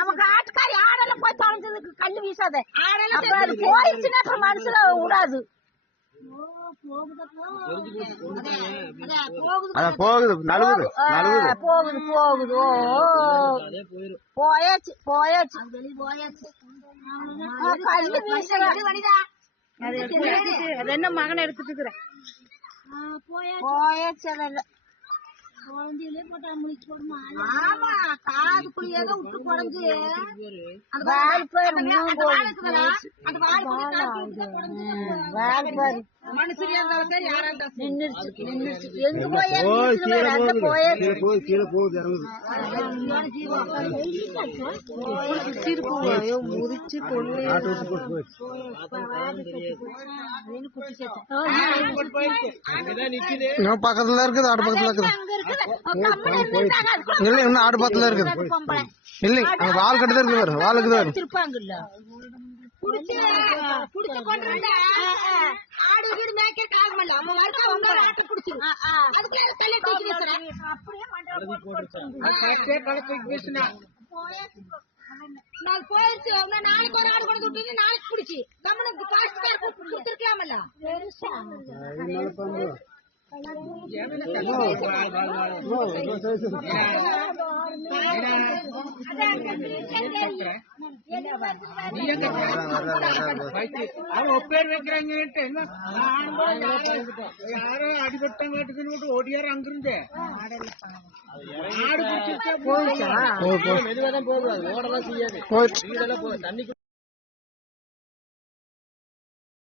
அவங்க ஆட்டுக்காரி ஆடெல்லாம் போய் தொலைஞ்சதுக்கு கல்லு வீசாத. அப்புறம் அது போயிடுச்சுன்னா அப்புறம் மனசுல விடாது. போகுது நழுவுது போகுது போகுது. போயாச்சு போயாச்சு கல்லு வீசுற. அது என்ன மகனை எடுத்துட்டு இருக்கிறேன் போயாச்சு. அதெல்லாம் ஆமா காதுக்குள்ளேதான் விட்டு குறைஞ்சு எங்க போய் முறிச்சு கொண்டு பக்கத்துல இருக்குது ஆடு பக்கத்துல இருக்குது இல்ல இன்னும் ஆடு பக்கத்துல இருக்குது இல்ல அங்க வால் கட்டுதான் இருக்குது பாரு வால் இருக்குது திருப்பாங்கல்ல ஆடு வீடு மேய்க்க காலமல்ல அவன் வரைக்கும் அவங்க ஆட்டி பிடிச்சிரு அதுக்கு தலை தூக்கி வீசுறேன் அப்படியே நான் போயிடுச்சு நாளைக்கு ஒரு ஆடு கொண்டு விட்டு நாளைக்கு பிடிச்சி கம்மனுக்கு பாஸ்ட் கொடுத்துருக்கலாமல்ல ஒப்பேர் வைக்கிறாங்க யாரோ அடிபட்டம் கேட்டுக்கிட்டு ஓடியாரு அங்கிருந்து ஆடு மெதுவாதான் போகுது ஓடலாம் செய்யாது தண்ணி